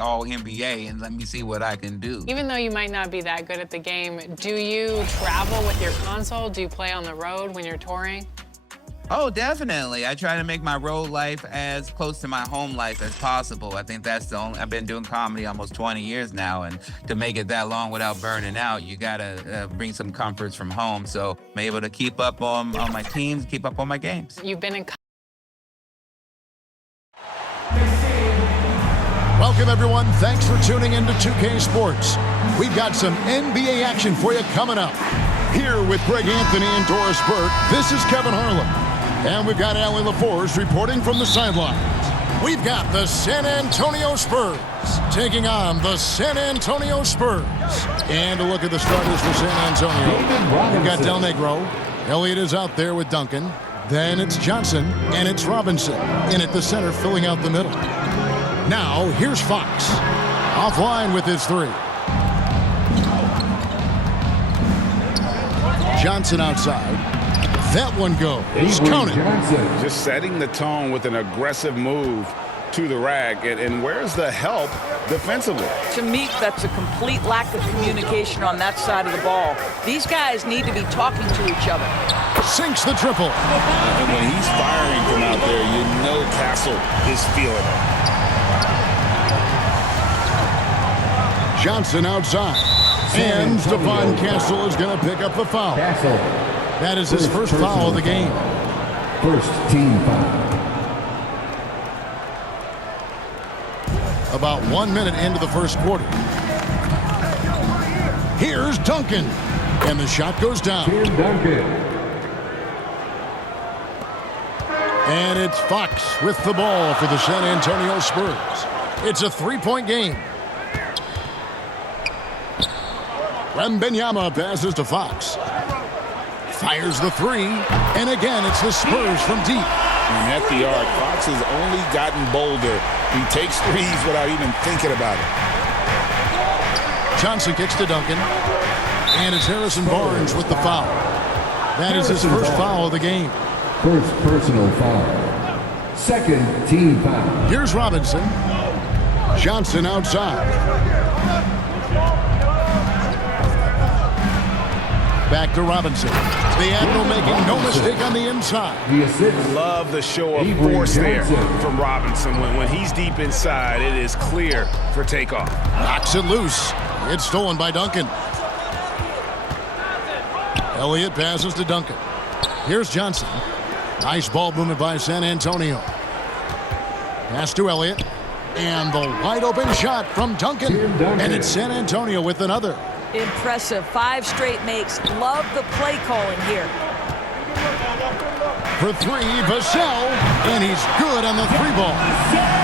All NBA and let me see what I can do. Even though you might not be that good at the game, do you travel with your console? Do you play on the road when you're touring? Oh, definitely. I try to make my road life as close to my home life as possible. I think that's the only, I've been doing comedy almost 20 years now, and to make it that long without burning out, you gotta bring some comforts from home. So I'm able to keep up on my teams, keep up on my games. You've been in. Welcome, everyone. Thanks for tuning in to 2K Sports. We've got some NBA action for you coming up. Here with Greg Anthony and Doris Burke, this is Kevin Harlan. And we've got Allie LaForce reporting from the sidelines. We've got the San Antonio Spurs taking on the San Antonio Spurs. And a look at the starters for San Antonio. We've got Del Negro. Elliott is out there with Duncan. Then it's Johnson, and it's Robinson in at the center, filling out the middle. Now, here's Fox. Offline with his three. Johnson outside. That one goes. He's counted. Just setting the tone with an aggressive move to the rack. And where's the help defensively? To me, that's a complete lack of communication on that side of the ball. These guys need to be talking to each other. Sinks the triple. And when he's firing from out there, you know Castle is feeling it. Johnson outside. And Stephon Castle is going to pick up the foul. That is his first foul of the game. First team foul. About 1 minute into the first quarter. Here's Duncan. And the shot goes down. Duncan. And it's Fox with the ball for the San Antonio Spurs. It's a three-point game. Wembanyama passes to Fox. Fires the three. And again, it's the Spurs from deep. And at the arc, Fox has only gotten bolder. He takes threes without even thinking about it. Johnson kicks to Duncan. And it's Harrison Barnes with the foul. That is his first foul of the game. First personal foul. Second team foul. Here's Robinson. Johnson outside. Back to Robinson. The Admiral making no mistake on the inside. Love the show of force there from Robinson. When he's deep inside, it is clear for takeoff. Knocks it loose. It's stolen by Duncan. Elliott passes to Duncan. Here's Johnson. Nice ball movement by San Antonio. Pass to Elliott. And the wide open shot from Duncan. And it's San Antonio with another. Impressive. 5 straight makes. Love the play calling here. For three, Vassell. And he's good on the three ball.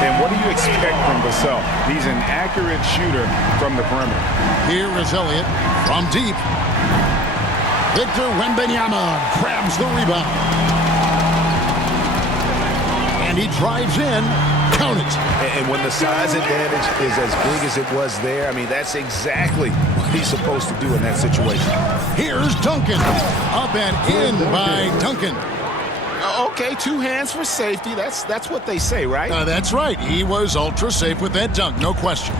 And what do you expect from Vassell? He's an accurate shooter from the perimeter. Here is Elliott from deep. Victor Wembanyama grabs the rebound. And he drives in. Count it. And when the size advantage is as big as it was there, I mean, that's exactly what he's supposed to do in that situation. Here's Duncan. Up and in by Duncan. Okay, 2 hands for safety. That's what they say, right? That's right. He was ultra safe with that dunk, no question.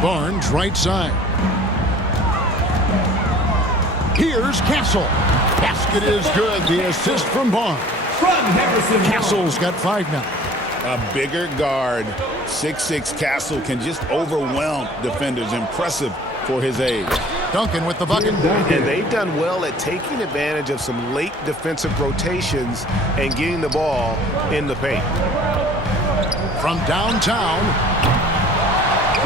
Barnes right side. Here's Castle. Basket is good. The assist from Barnes. Castle's got 5 now. A bigger guard, 6'6" Castle can just overwhelm defenders. Impressive for his age. Duncan with the bucket. And they've done well at taking advantage of some late defensive rotations and getting the ball in the paint. From downtown,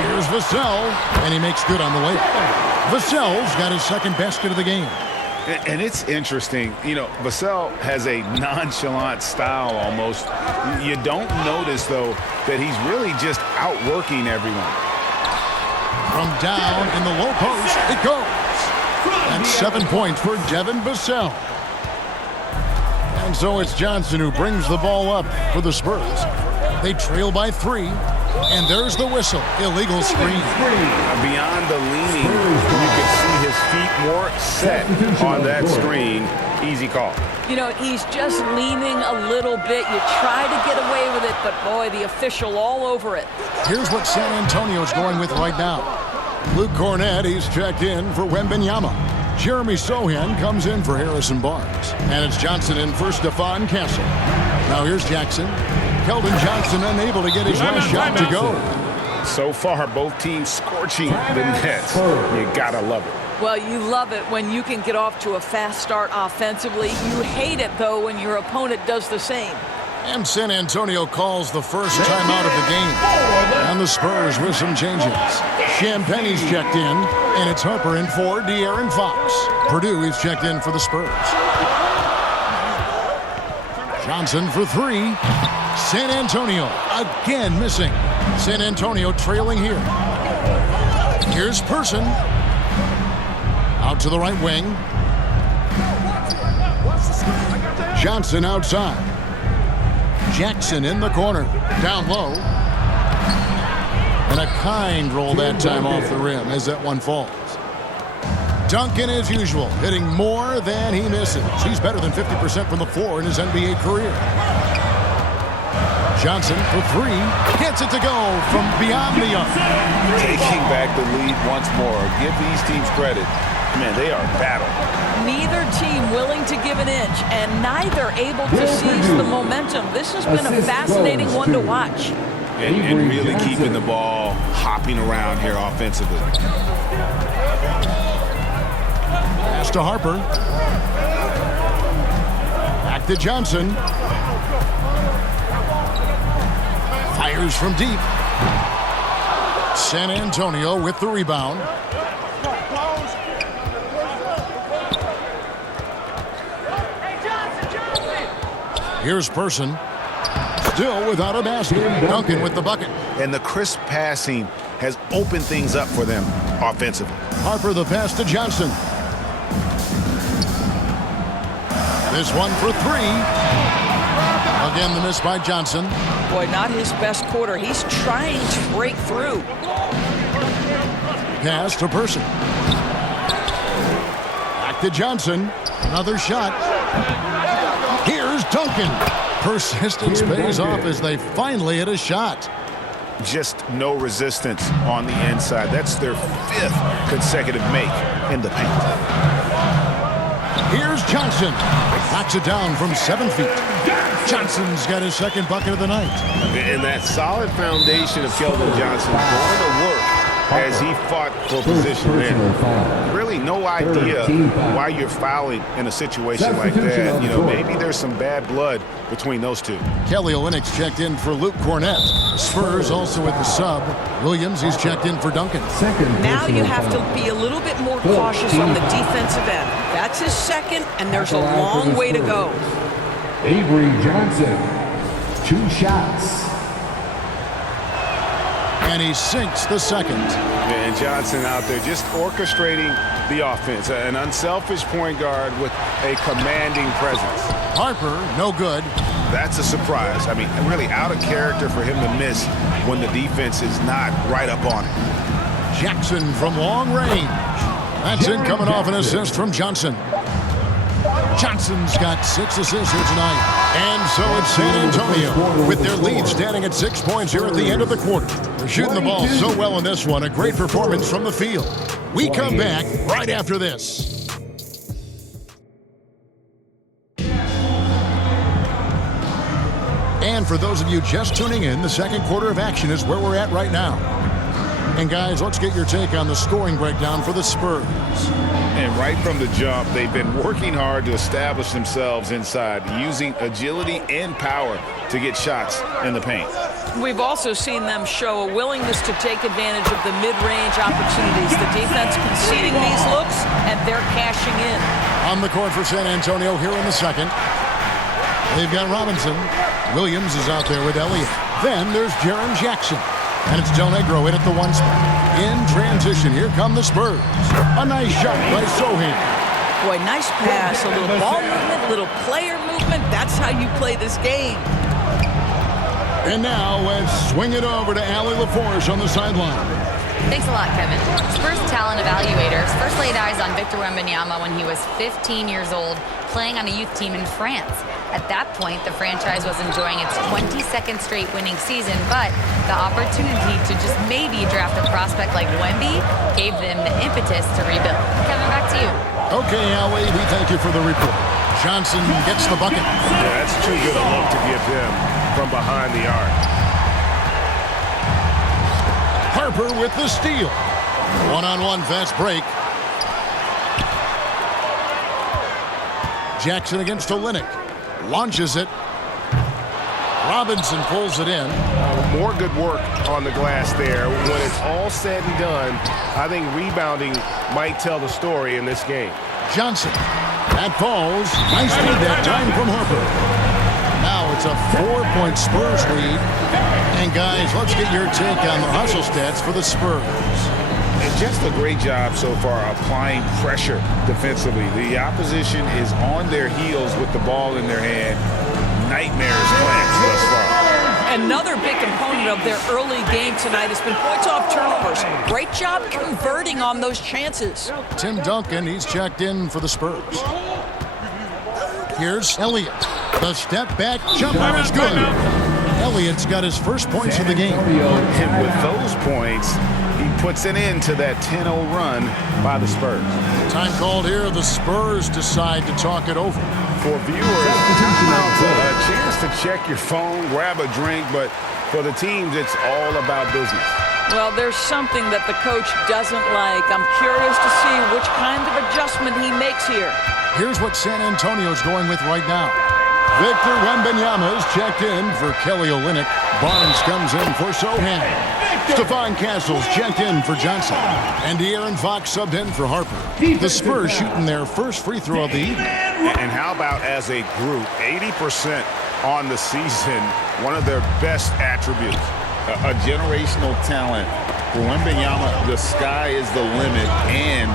here's Vassell, and he makes good on the way. Vassell's got his second basket of the game. And it's interesting, you know, Vassell has a nonchalant style almost. You don't notice, though, that he's really just outworking everyone. From down in the low post, it goes. That's 7 points for Devin Vassell. And so it's Johnson who brings the ball up for the Spurs. They trail by 3. And there's the whistle. Illegal screen. Beyond the leaning, more set on that screen. Easy call. You know, he's just leaning a little bit. You try to get away with it, but boy, the official all over it. Here's what San Antonio's going with right now. Luke Cornett, he's checked in for Wembanyama. Jeremy Sohan comes in for Harrison Barnes. And it's Johnson in for Stephon Castle. Now here's Jackson. Keldon Johnson unable to get his last shot to go. So far, both teams scorching the Nets. You gotta love it. Well, you love it when you can get off to a fast start offensively. You hate it, though, when your opponent does the same. And San Antonio calls the first timeout of the game. And the Spurs with some changes. Champagne's checked in, and it's Harper in for De'Aaron Fox. Purdue is checked in for the Spurs. Johnson for three. San Antonio again missing. San Antonio trailing here. Here's Person. Out to the right wing. Johnson outside. Jackson in the corner. Down low. And a kind roll that time off the rim as that one falls. Duncan, as usual, hitting more than he misses. He's better than 50% from the floor in his NBA career. Johnson for three. Gets it to go from beyond the arc. Taking back the lead once more. Give these teams credit. Man, they are battle. Neither team willing to give an inch, and neither able to seize the momentum. This has been a fascinating one to watch. And really keeping the ball hopping around here offensively. Pass to Harper. Back to Johnson. Fires from deep. San Antonio with the rebound. Here's Person. Still without a basket. Duncan with the bucket. And the crisp passing has opened things up for them offensively. Harper the pass to Johnson. This one for three. Again, the miss by Johnson. Boy, not his best quarter. He's trying to break through. Pass to Person. Back to Johnson. Another shot. Here's Duncan. Persistence pays off as they finally hit a shot. Just no resistance on the inside. That's their 5th consecutive make in the paint. Here's Johnson. Knocks it down from 7 feet. Johnson's got his second bucket of the night. And that solid foundation of Keldon Johnson going to work as he fought for position there. Really no idea why you're fouling in a situation like that. You know, maybe there's some bad blood between those two. Kelly Olynyk's checked in for Luke Cornett. Spurs also with the sub. Williams, he's checked in for Duncan. Now you have to be a little bit more cautious on the defensive end. That's his second, and there's a long way to go. Avery Johnson, 2 shots. And he sinks the second. And Johnson out there just orchestrating the offense. An unselfish point guard with a commanding presence. Harper, no good. That's a surprise. I mean, really out of character for him to miss when the defense is not right up on it. Jackson from long range. That's in coming off an assist from Johnson. Johnson's got 6 assists here tonight. And so it's San Antonio with their lead standing at 6 points here at the end of the quarter. They're shooting the ball so well in this one. A great performance from the field. We come back right after this. And for those of you just tuning in, the second quarter of action is where we're at right now. And guys, let's get your take on the scoring breakdown for the Spurs. And right from the jump, they've been working hard to establish themselves inside, using agility and power to get shots in the paint. We've also seen them show a willingness to take advantage of the mid-range opportunities. The defense conceding these looks, and they're cashing in. On the court for San Antonio here in the second. They've got Robinson. Williams is out there with Elliott. Then there's Jaren Jackson. And it's Del Negro in at the 1 spot. In transition, here come the Spurs. A nice shot by Sohan. Boy, nice pass, a little ball movement, a little player movement. That's how you play this game. And now let's swing it over to Allie LaForce on the sideline. Thanks a lot, Kevin. Spurs talent evaluators first laid eyes on Victor Wembanyama when he was 15 years old, playing on a youth team in France. At that point, the franchise was enjoying its 22nd straight winning season, but the opportunity to just maybe draft a prospect like Wemby gave them the impetus to rebuild. Kevin, back to you. Okay, Allie, we thank you for the report. Johnson gets the bucket. Yeah, that's too good a look to give him from behind the arc. Harper with the steal. One-on-one fast break. Jackson against Olynyk. Launches it. Robinson pulls it in. More good work on the glass there. When it's all said and done, I think rebounding might tell the story in this game. Johnson. That falls. Nice feed that time from Harper. Now it's a 4-point Spurs lead. And guys, let's get your take on the hustle stats for the Spurs. And just a great job so far applying pressure defensively. The opposition is on their heels with the ball in their hand. Nightmares plans thus far. Another big component of their early game tonight has been points off turnovers. Great job converting on those chances. Tim Duncan, he's checked in for the Spurs. Here's Elliott. The step back jumper is good. Elliott's got his first points of the game. And with those points, he puts an end to that 10-0 run by the Spurs. Time called here. The Spurs decide to talk it over. For viewers, a chance to check your phone, grab a drink, but for the teams, it's all about business. Well, there's something that the coach doesn't like. I'm curious to see which kind of adjustment he makes here. Here's what San Antonio's going with right now. Victor Wembanyama is checked in for Kelly Olynyk. Barnes comes in for Sohan. Stephon Castle's checked in for Johnson. And De'Aaron Fox subbed in for Harper. The Spurs shooting their first free throw of the evening. And how about as a group, 80% on the season, one of their best attributes. A generational talent. For Wembanyama, the sky is the limit and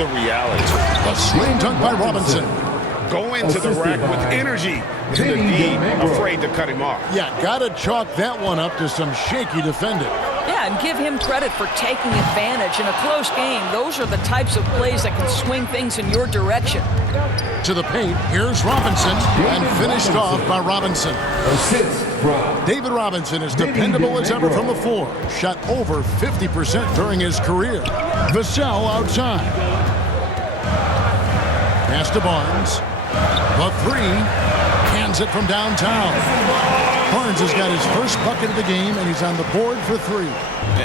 the reality. A slam dunk by Robinson. Go into the rack with energy. And the D afraid to cut him off. Yeah, gotta chalk that one up to some shaky defending. Yeah, and give him credit for taking advantage in a close game. Those are the types of plays that can swing things in your direction. To the paint, here's Robinson, and finished off by Robinson. Assist from David Robinson is dependable as ever from the floor. Shot over 50% during his career. Vassell outside. Pass to Barnes. The three. Hands it from downtown. Barnes has got his first bucket of the game, and he's on the board for three.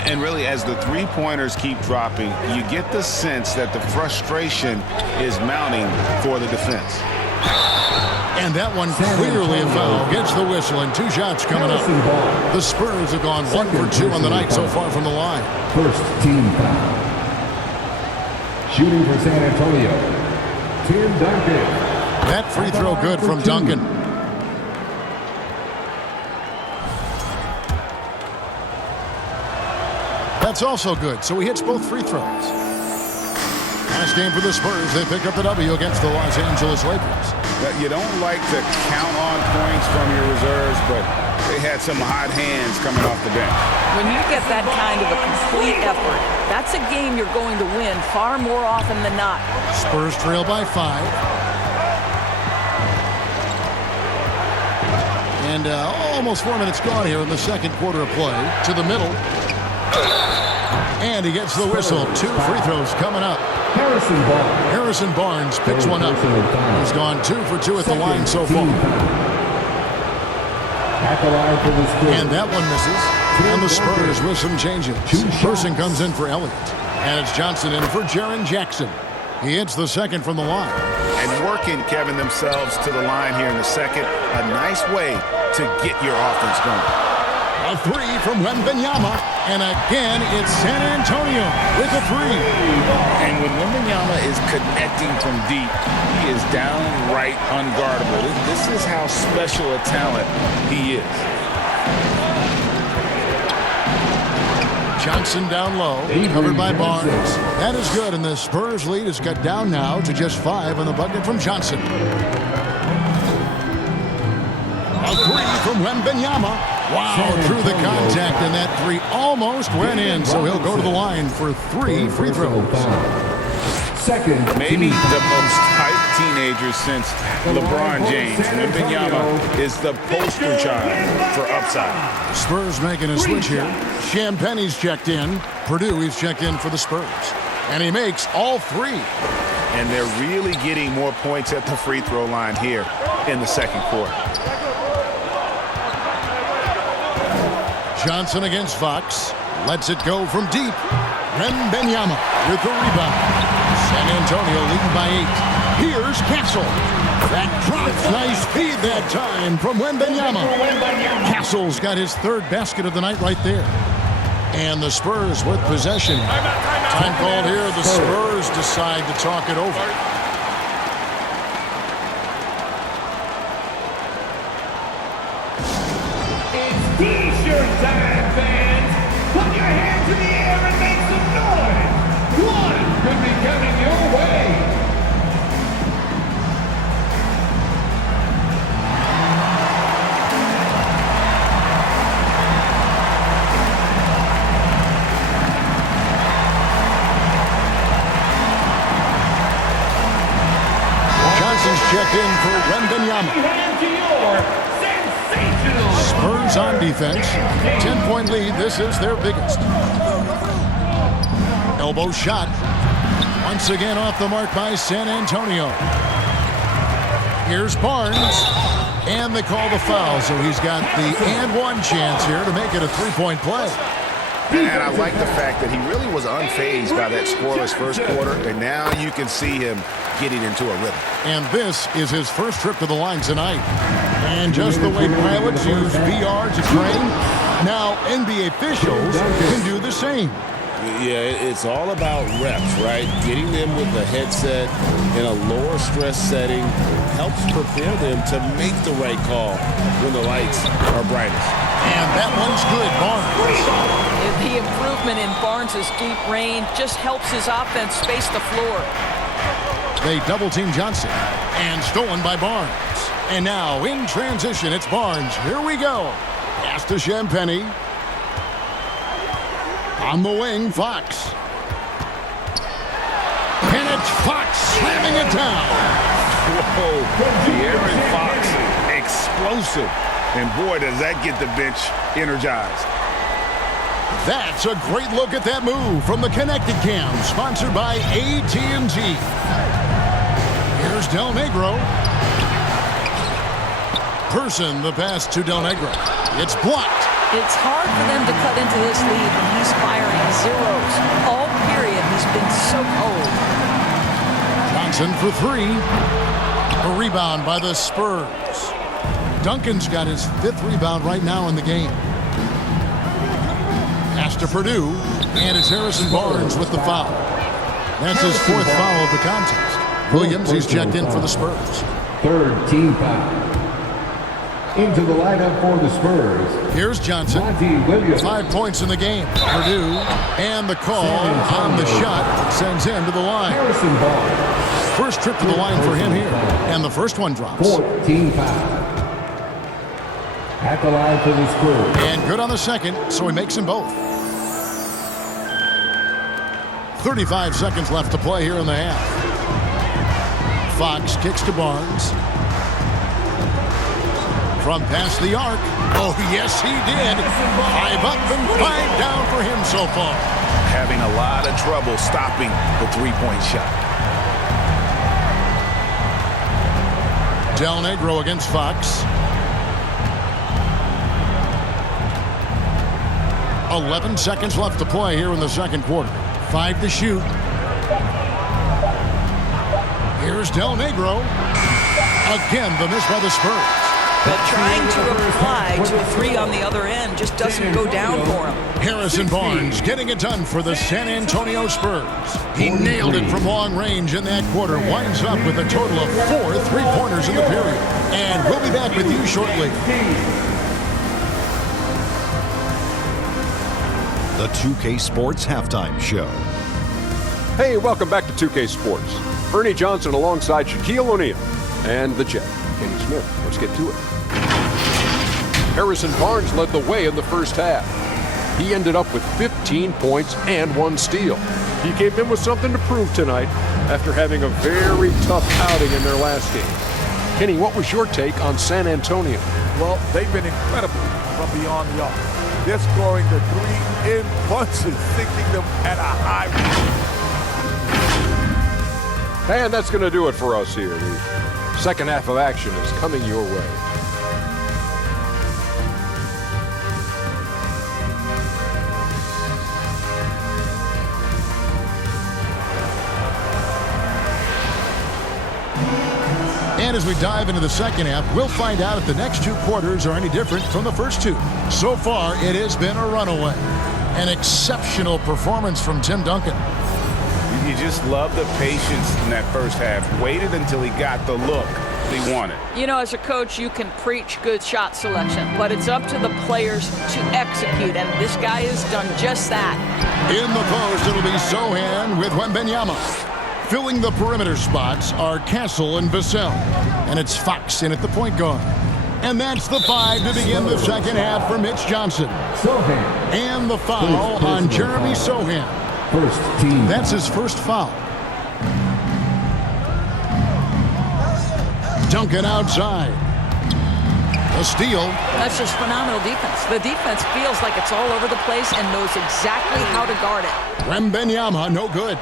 And really, as the three-pointers keep dropping, you get the sense that the frustration is mounting for the defense. And that one clearly a foul. Gets the whistle, and two shots coming up. The Spurs have gone 1 for 2 on the night so far from the line. first team foul. Shooting for San Antonio, Tim Duncan. That free throw good from Duncan. That's also good, so he hits both free throws. Last game for the Spurs, they pick up the W against the Los Angeles Lakers. You don't like to count on points from your reserves, but they had some hot hands coming off the bench. When you get that kind of a complete effort, that's a game you're going to win far more often than not. Spurs trail by 5. And almost 4 minutes gone here in the second quarter of play. To the middle. And he gets the whistle. 2 free throws coming up. Harrison Barnes picks one up. He's gone 2 for 2 at the line so far. And that one misses. And the Spurs with some changes. Person comes in for Elliott. And it's Johnson in for Jaren Jackson. He hits the second from the line. And working, Kevin, themselves to the line here in the second. A nice way to get your offense going. A 3 from Wembanyama. And again, it's San Antonio with a 3. And when Wembanyama is connecting from deep, he is downright unguardable. This is how special a talent he is. Johnson down low, covered by Barnes. That is good, and the Spurs lead is cut down now to just 5 on the bucket from Johnson. A 3 from Wembanyama. Wow, through the contact, and that three almost went in, so he'll go to the line for 3 free throws. Second, Maybe the most hyped teenager since LeBron James. Wembanyama is the poster child for upside. Spurs making a switch here. Champagne's checked in. Purdue, he's checked in for the Spurs. And he makes all 3. And they're really getting more points at the free throw line here in the second quarter. Johnson against Fox. Lets it go from deep. Wembanyama with the rebound. San Antonio leading by 8. Here's Castle. That drops. Nice feed that time from Wembanyama. Castle's got his 3rd basket of the night right there. And the Spurs with possession. Time called here. The Spurs decide to talk it over. it's T-shirt time, fans. Put your hands in the air and make some noise. One could be coming your way. Checked in for Wembanyama. Spurs on defense. 10-point lead. This is their biggest. Elbow shot. Once again off the mark by San Antonio. Here's Barnes. And they call the foul. So he's got the and one chance here to make it a 3-point play. And I like the fact that he really was unfazed by that scoreless first quarter, and now you can see him getting into a rhythm. And this is his first trip to the line tonight. And just the way pilots use VR to train, now NBA officials can do the same. Yeah, it's all about reps, right? Getting them with a headset in a lower stress setting helps prepare them to make the right call when the lights are brightest. And that one's good, Barnes. The improvement in Barnes' deep range just helps his offense space the floor. They double-team Johnson. And stolen by Barnes. And now, in transition, it's Barnes. Here we go. Pass to Champagnie. On the wing, Fox. And it's Fox slamming it down. Whoa, De'Aaron Fox, explosive. And boy, does that get the bench energized. That's a great look at that move from the Connected Cam, sponsored by AT&T. Here's Del Negro. Person, the pass to Del Negro. It's blocked. It's hard for them to cut into this lead when he's firing zeros. All period, he's been so cold. Johnson for 3. A rebound by the Spurs. Duncan's got his 5th rebound right now in the game. Pass to Purdue, and it's Harrison Barnes with the foul. That's his 4th foul of the contest. Williams, he's checked in for the Spurs. 3rd team foul. Into the lineup for the Spurs. Here's Johnson. 5 points in the game. Purdue, and the call on the shot sends him to the line. Harrison Barnes. First trip to the line for him here, and the first one drops. 4th team foul. At the line for the Spurs. And good on the second, so he makes them both. 35 seconds left to play here in the half. Fox kicks to Barnes. From past the arc. Oh, yes, he did. 5 up and 5 down for him so far. Having a lot of trouble stopping the three-point shot. Del Negro against Fox. 11 seconds left to play here in the second quarter. 5 to shoot. Here's Del Negro. Again, the miss by the Spurs. But trying to reply to a 3 on the other end just doesn't go down for him. Harrison Barnes getting it done for the San Antonio Spurs. He nailed it from long range in that quarter. Winds up with a total of 4 3-pointers in the period. And we'll be back with you shortly. The 2K Sports Halftime Show. Hey, welcome back to 2K Sports. Ernie Johnson alongside Shaquille O'Neal and the Jet, Kenny Smith. Let's get to it. Harrison Barnes led the way in the first half. He ended up with 15 points and 1 steal. He came in with something to prove tonight after having a very tough outing in their last game. Kenny, what was your take on San Antonio? Well, they've been incredible from beyond the arc. They're scoring the 3 in bunches, sinking them at a high rate. And that's going to do it for us here. The second half of action is coming your way. And as we dive into the second half, we'll find out if the next 2 quarters are any different from the first 2. So far, it has been a runaway. An exceptional performance from Tim Duncan. You just love the patience in that first half. Waited until he got the look he wanted. You know, as a coach, you can preach good shot selection, but it's up to the players to execute, and this guy has done just that. In the post, it'll be Sohan with Wembanyama. Filling the perimeter spots are Castle and Vassell. And it's Fox in at the point guard. And that's the 5 to begin the second half for Mitch Johnson. And the foul on Jeremy Sohan. First team. That's his first foul. Duncan outside. A steal. That's just phenomenal defense. The defense feels like it's all over the place and knows exactly how to guard it. Wembanyama, no good.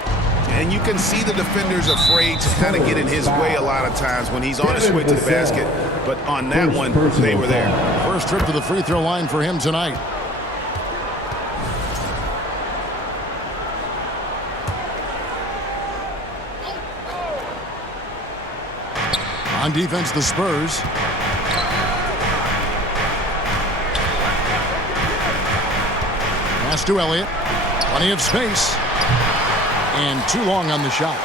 And you can see the defenders afraid to kind of get in his way a lot of times when he's on his way to the basket. But on that one, they were there. First trip to the free throw line for him tonight. On defense, the Spurs. Pass to Elliott. Plenty of space. And too long on the shot.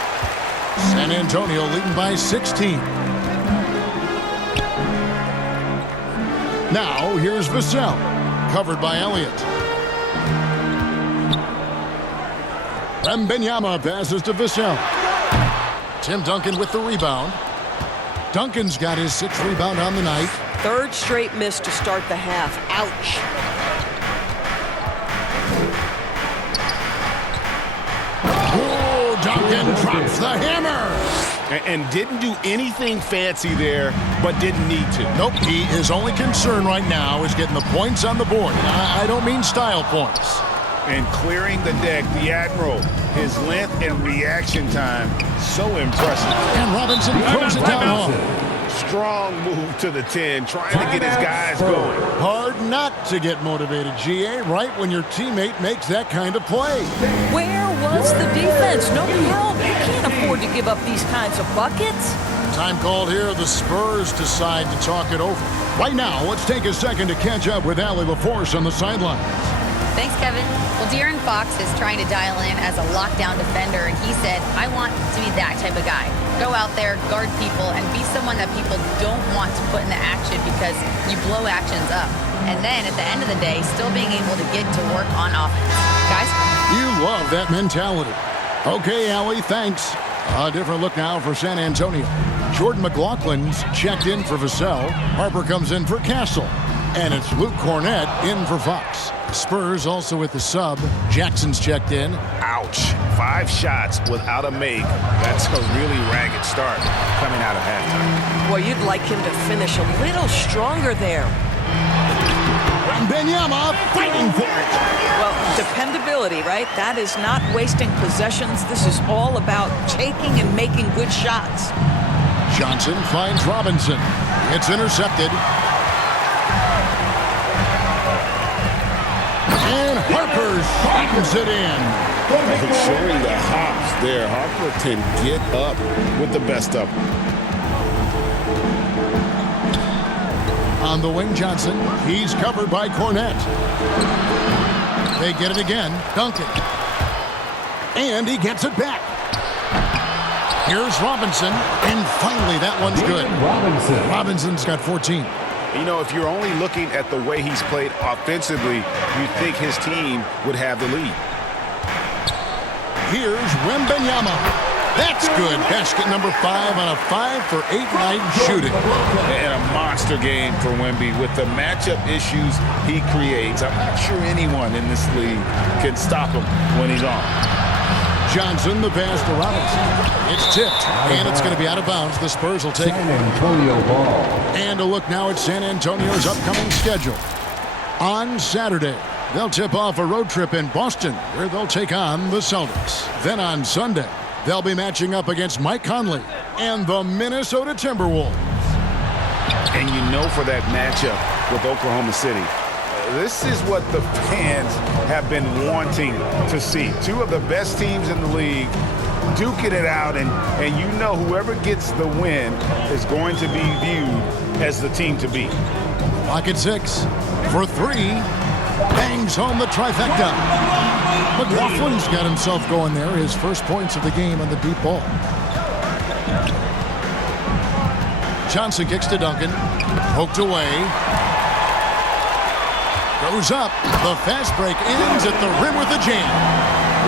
San Antonio leading by 16. Now, here's Vassell. Covered by Elliott. Wembanyama passes to Vassell. Tim Duncan with the rebound. Duncan's got his 6th rebound on the night. 3rd straight miss to start the half. Ouch. Oh, Duncan drops the hammer. And didn't do anything fancy there, but didn't need to. Nope, his only concern right now is getting the points on the board. I don't mean style points. And clearing the deck, the Admiral, his length and reaction time, so impressive. And Robinson throws it down home. Strong move to the 10, trying to get his guys going. Hard not to get motivated, GA, right when your teammate makes that kind of play. Where was the defense? No help. You can't afford to give up these kinds of buckets. Time called here. The Spurs decide to talk it over. Right now, let's take a second to catch up with Allie LaForce on the sideline. Thanks, Kevin. Well, De'Aaron Fox is trying to dial in as a lockdown defender, and he said, I want to be that type of guy. Go out there, guard people, and be someone that people don't want to put into action because you blow actions up. And then, at the end of the day, still being able to get to work on offense. Guys? You love that mentality. Okay, Allie, thanks. A different look now for San Antonio. Jordan McLaughlin's checked in for Vassell. Harper comes in for Castle. And it's Luke Cornett in for Fox. Spurs also with the sub. Jackson's checked in. Ouch. 5 shots without a make. That's a really ragged start coming out of halftime. Well, you'd like him to finish a little stronger there. Wembanyama fighting for it. Well, dependability, right? That is not wasting possessions. This is all about taking and making good shots. Johnson finds Robinson. It's intercepted. And Harper slams it in. Showing the hops there. Harper can get up with the best of them. On the wing, Johnson. He's covered by Cornett. They get it again. Duncan. And he gets it back. Here's Robinson. And finally, that one's good. Robinson's got 14. You know, if you're only looking at the way he's played offensively, you'd think his team would have the lead. Here's Wembanyama. That's good. Basket number 5 on a 5-for-8 night shooting. And a monster game for Wemby with the matchup issues he creates. I'm not sure anyone in this league can stop him when he's on. Johnson, the pass to Robinson. It's tipped, and it's going to be out of bounds. The Spurs will take it. Antonio ball. And a look now at San Antonio's upcoming schedule. On Saturday, they'll tip off a road trip in Boston, where they'll take on the Celtics. Then on Sunday, they'll be matching up against Mike Conley and the Minnesota Timberwolves. And you know, for that matchup with Oklahoma City, this is what the fans have been wanting to see. Two of the best teams in the league duking it out, and you know whoever gets the win is going to be viewed as the team to beat. Clock at 6 for 3. Bangs home the trifecta. McLaughlin's got himself going there. His first points of the game on the deep ball. Johnson kicks to Duncan. Poked away. Goes up. The fast break ends at the rim with a jam.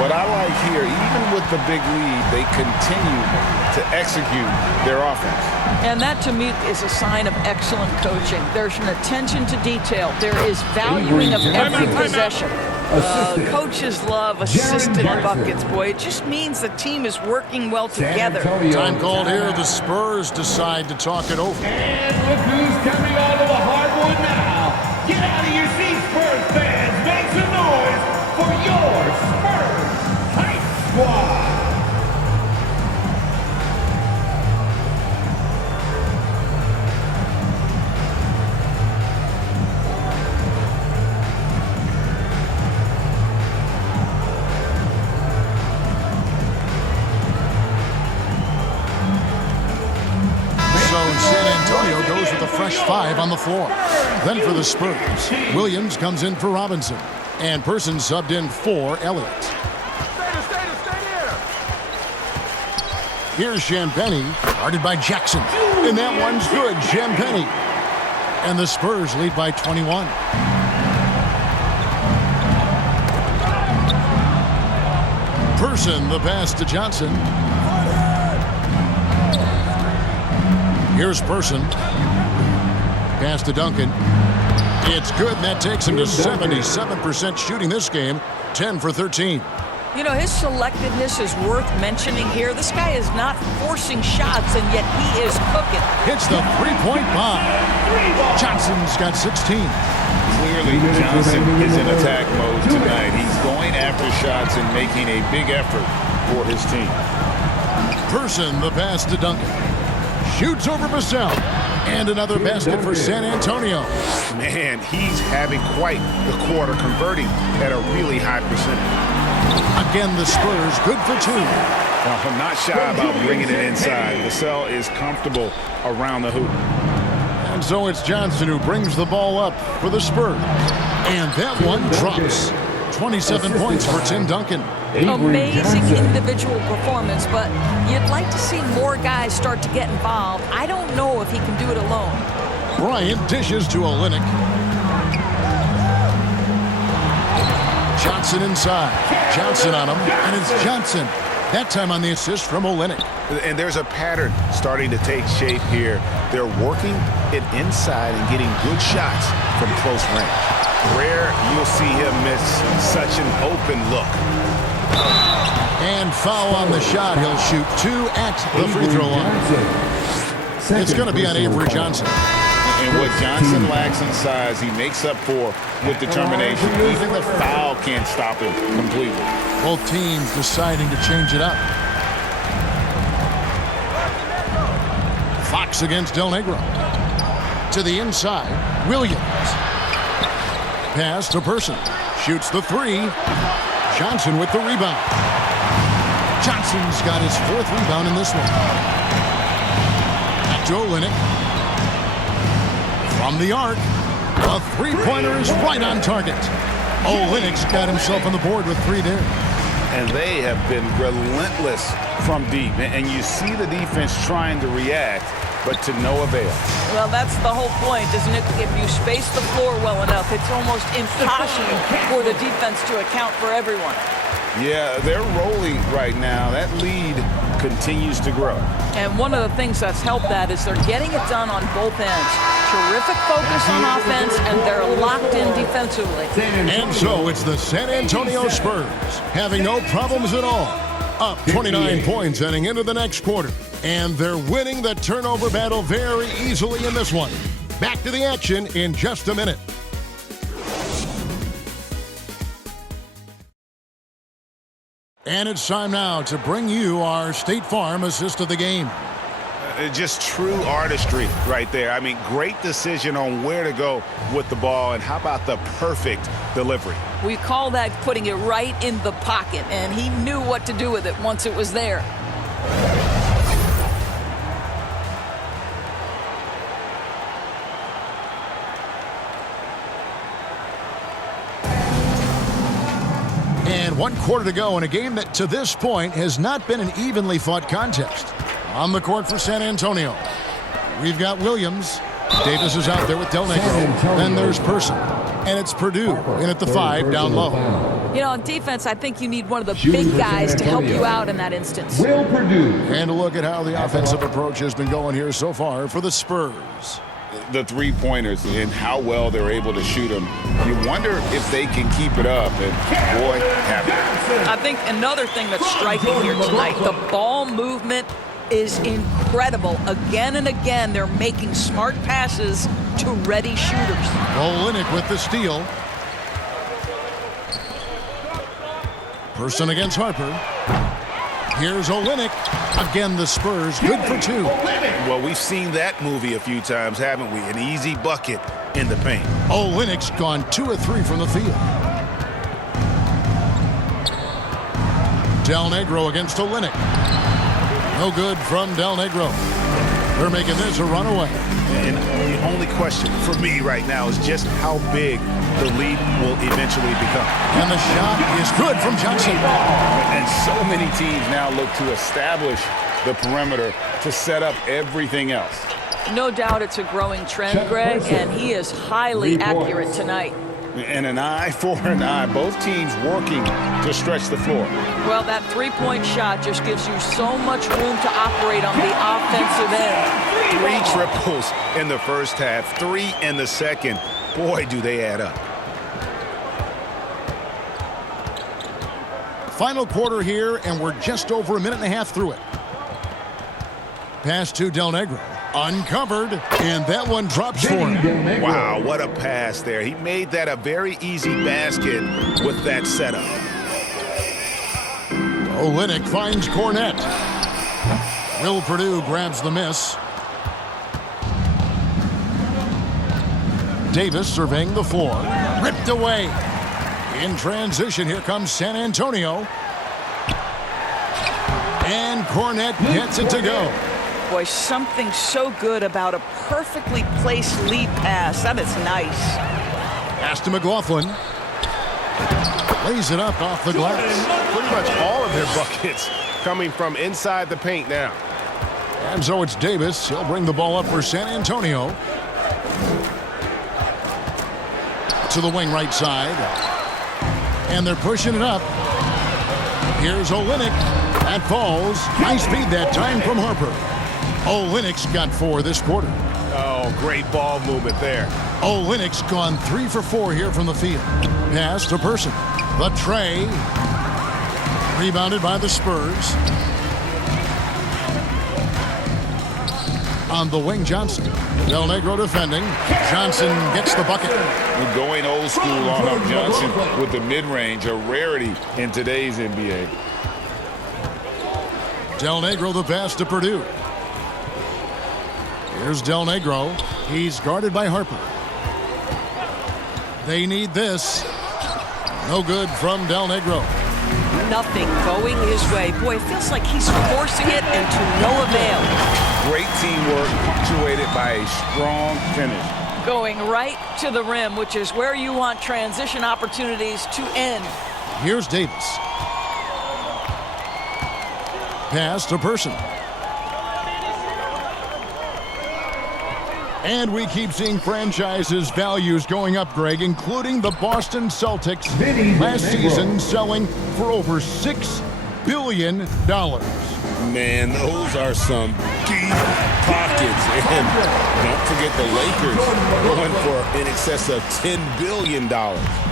What I like here, even with the big lead, they continue to execute their offense. And that, to me, is a sign of excellent coaching. There's an attention to detail. There is valuing of every possession. Coaches love assisted buckets, boy. It just means the team is working well together. Time called here. The Spurs decide to talk it over. And look who's coming onto the hardwood now. Get out of your seats, Spurs fans. Make some noise for your Spurs Hype Squad. San Antonio goes with a fresh 5 on the floor. Then for the Spurs, Williams comes in for Robinson. And Person subbed in for Elliott. Here's Champagnie, guarded by Jackson. And that one's good, Champagnie. And the Spurs lead by 21. Person, the pass to Johnson. Here's Person. Pass to Duncan. It's good, and that takes him to 77% shooting this game, 10 for 13. You know, his selectiveness is worth mentioning here. This guy is not forcing shots, and yet he is cooking. Hits the three-point bomb. Johnson's got 16. Clearly, Johnson is in attack mode tonight. He's going after shots and making a big effort for his team. Person, the pass to Duncan. Shoots over Vassell. And another basket for San Antonio. Man, he's having quite the quarter, converting at a really high percentage. Again, the Spurs good for 2. Well, not shy about bringing it inside. Vassell is comfortable around the hoop. And so it's Johnson who brings the ball up for the Spurs. And that one drops. 27 points for Tim Duncan. Amazing individual performance, but you'd like to see more guys start to get involved. I don't know if he can do it alone. Bryant dishes to Olynyk. Johnson inside. Johnson on him, and it's Johnson. That time on the assist from Olynyk. And there's a pattern starting to take shape here. They're working it inside and getting good shots from close range. Rare you'll see him miss such an open look. And foul on the shot. He'll shoot 2 at the free throw line. It's going to be on Avery Johnson. And what Johnson lacks in size, he makes up for with determination. Even the foul can't stop him completely. Both teams deciding to change it up. Fox against Del Negro. To the inside, Williams. Pass to Person. Shoots the 3. Johnson with the rebound. Johnson's got his 4th rebound in this one. Back to Olynyk. From the arc, a three-pointer is right on target. Olynyk's got himself on the board with 3 there. And they have been relentless from deep. And you see the defense trying to react, but to no avail. Well, that's the whole point, isn't it? If you space the floor well enough, it's almost impossible for the defense to account for everyone. Yeah, they're rolling right now. That lead continues to grow. And one of the things that's helped that is they're getting it done on both ends. Terrific focus on offense, and they're locked in defensively. And so it's the San Antonio Spurs having no problems at all. Up 29 points heading into the next quarter. And they're winning the turnover battle very easily in this one. Back to the action in just a minute. And it's time now to bring you our State Farm assist of the game. Just true artistry right there. I mean, great decision on where to go with the ball, and how about the perfect delivery? We call that putting it right in the pocket, and he knew what to do with it once it was there. And 1 quarter to go in a game that to this point has not been an evenly fought contest. On the court for San Antonio, we've got Williams. Davis is out there with Del Negro. Then there's Person. And it's Purdue in at the 5 down low. You know, on defense, I think you need one of the big guys to help you out in that instance. And a look at how the offensive approach has been going here so far for the Spurs. The three-pointers and how well they're able to shoot them. You wonder if they can keep it up, and boy, have they. I think another thing that's striking here tonight, the ball movement is incredible. Again and again, they're making smart passes to ready shooters. Olynyk with the steal. Person against Harper. Here's Olynyk. Again, the Spurs good for 2. Well, we've seen that movie a few times, haven't we? An easy bucket in the paint. Olynyk's gone 2 of 3 from the field. Del Negro against Olynyk. No good from Del Negro. They're making this a runaway. And the only question for me right now is just how big the lead will eventually become. And the shot is good from Johnson. And so many teams now look to establish the perimeter to set up everything else. No doubt it's a growing trend, Greg, and he is highly accurate tonight. And an eye for an eye. Both teams working to stretch the floor. Well, that three-point shot just gives you so much room to operate on the offensive end. 3 triples in the first half, 3 in the second. Boy, do they add up. Final quarter here, and we're just over a minute and a half through it. Pass to Del Negro. Uncovered, and that one drops for him. Wow, what a pass there. He made that a very easy basket with that setup. Olynyk finds Cornette. Will Purdue grabs the miss. Davis surveying the floor. Ripped away. In transition, here comes San Antonio. And Cornette gets it to go. Boy, something so good about a perfectly placed lead pass. That is nice. Pass to McLaughlin. Lays it up off the glass. Pretty much all of their buckets coming from inside the paint now. And so it's Davis. He'll bring the ball up for San Antonio. To the wing right side. And they're pushing it up. Here's Olynyk. That falls. Nice feed that time from Harper. Olynyk's got 4 this quarter. Oh, great ball movement there. Olynyk's gone 3 for 4 here from the field. Pass to Person. The tray. Rebounded by the Spurs. On the wing, Johnson. Del Negro defending. Johnson gets the bucket. We're going old school on Johnson with the mid-range, a rarity in today's NBA. Del Negro the pass to Purdue. Here's Del Negro. He's guarded by Harper. They need this. No good from Del Negro. Nothing going his way. Boy, it feels like he's forcing it and to no avail. Great teamwork punctuated by a strong finish. Going right to the rim, which is where you want transition opportunities to end. Here's Davis. Pass to Person. And we keep seeing franchises' values going up, Greg, including the Boston Celtics last season selling for over $6 billion. Man, those are some deep pockets. And don't forget the Lakers going for in excess of $10 billion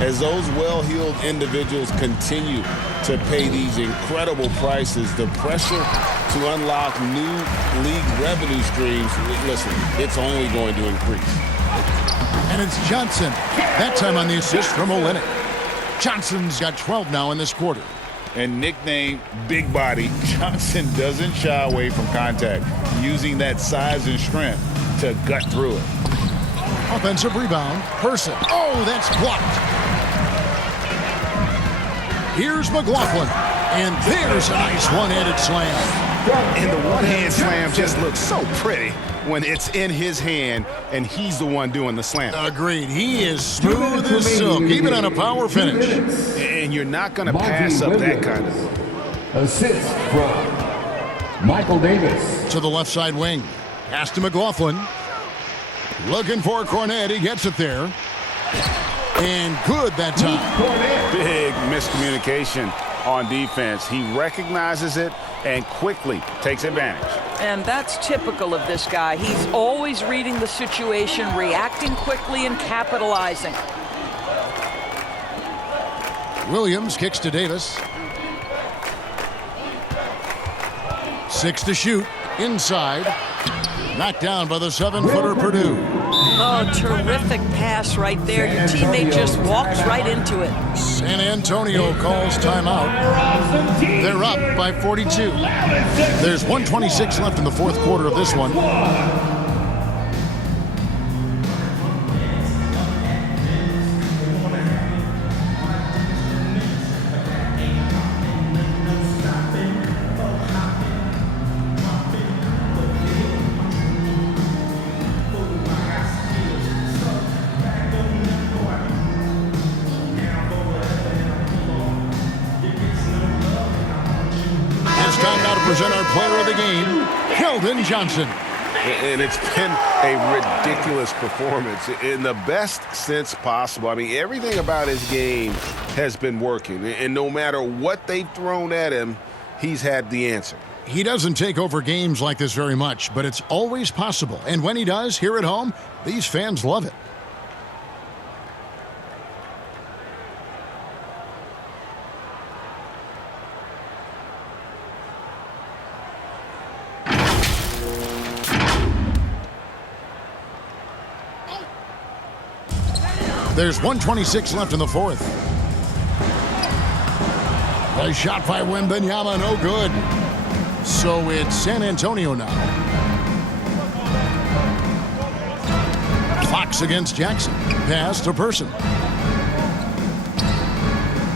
as those well-heeled individuals continue to pay these incredible prices. The pressure to unlock new league revenue streams, listen, it's only going to increase. And it's Johnson, that time on the assist from Olynyk. Johnson's got 12 now in this quarter. And nicknamed Big Body, Johnson doesn't shy away from contact, using that size and strength to gut through it. Offensive rebound, Person. Oh, that's blocked. Here's McLaughlin, and there's a nice one-handed slam. And the one-hand slam just looks so pretty when it's in his hand and he's the one doing the slam. Agreed. He is smooth as silk, even on a power finish. And you're not going to pass up that kind of assist from Michael Davis. To the left side wing. Pass to McLaughlin. Looking for Cornet. He gets it there. And good that time. Big miscommunication on defense. He recognizes it and quickly takes advantage. And that's typical of this guy. He's always reading the situation, reacting quickly, and capitalizing. Williams kicks to Davis. 6 to shoot. Inside. Knocked down by the 7-footer Purdue. Oh, terrific pass right there. Your teammate just walks right into it. San Antonio calls timeout. They're up by 42. There's 1:26 left in the fourth quarter of this one. Present our player of the game, Keldon Johnson. And it's been a ridiculous performance in the best sense possible. I mean, everything about his game has been working. And no matter what they've thrown at him, he's had the answer. He doesn't take over games like this very much, but it's always possible. And when he does, here at home, these fans love it. There's 1:26 left in the fourth. The shot by Wembanyama, no good. So it's San Antonio now. Fox against Jackson. Pass to Person.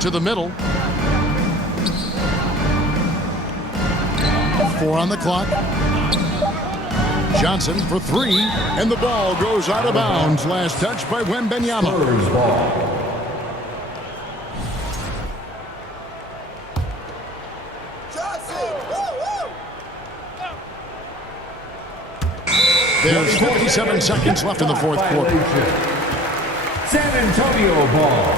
To the middle. 4 on the clock. Johnson for 3, and the ball goes out of bounds. Last touch by Wembanyama. There's 57 seconds left in the fourth quarter. San Antonio ball.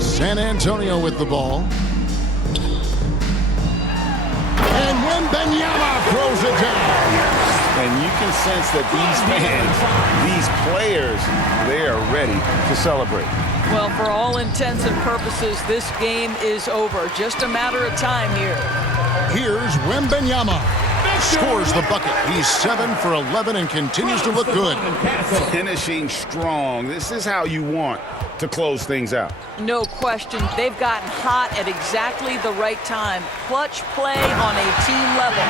San Antonio with the ball. And Wembanyama throws it down. And you can sense that these fans, these players, they are ready to celebrate. Well, for all intents and purposes, this game is over. Just a matter of time here. Here's Wembanyama. Scores the bucket. He's 7 for 11 and continues to look good. Finishing strong. This is how you want to close things out. No question. They've gotten hot at exactly the right time. Clutch play on a team level.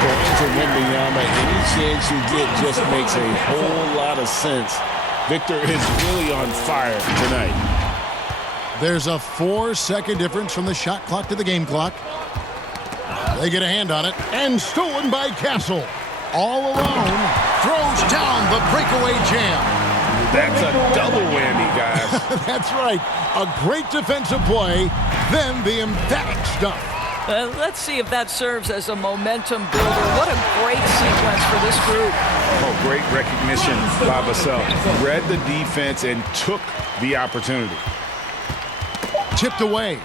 Going to Wembanyama, any chance you get just makes a whole lot of sense. Victor is really on fire tonight. There's a 4-second difference from the shot clock to the game clock. They get a hand on it, and stolen by Castle. All alone, throws down the breakaway jam. That's a double whammy, guys. That's right. A great defensive play, then the emphatic stuff. Let's see if that serves as a momentum builder. What a great sequence for this group. Oh, great recognition by Vassell. Read the defense and took the opportunity. Tipped away.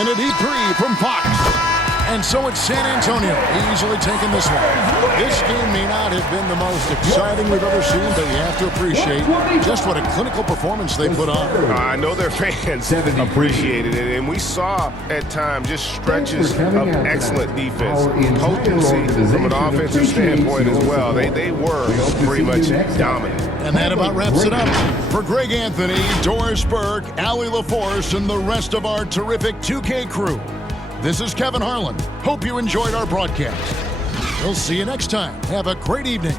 in a deep three from Fox. And so it's San Antonio easily taking this one. This game may not have been the most exciting we've ever seen, but you have to appreciate just what a clinical performance they put on. I know their fans appreciated it, and we saw at times just stretches of excellent defense, potency from an offensive standpoint as well. They were pretty much dominant. And that about wraps it up. For Greg Anthony, Doris Burke, Allie LaForce, and the rest of our terrific 2K crew, this is Kevin Harlan. Hope you enjoyed our broadcast. We'll see you next time. Have a great evening.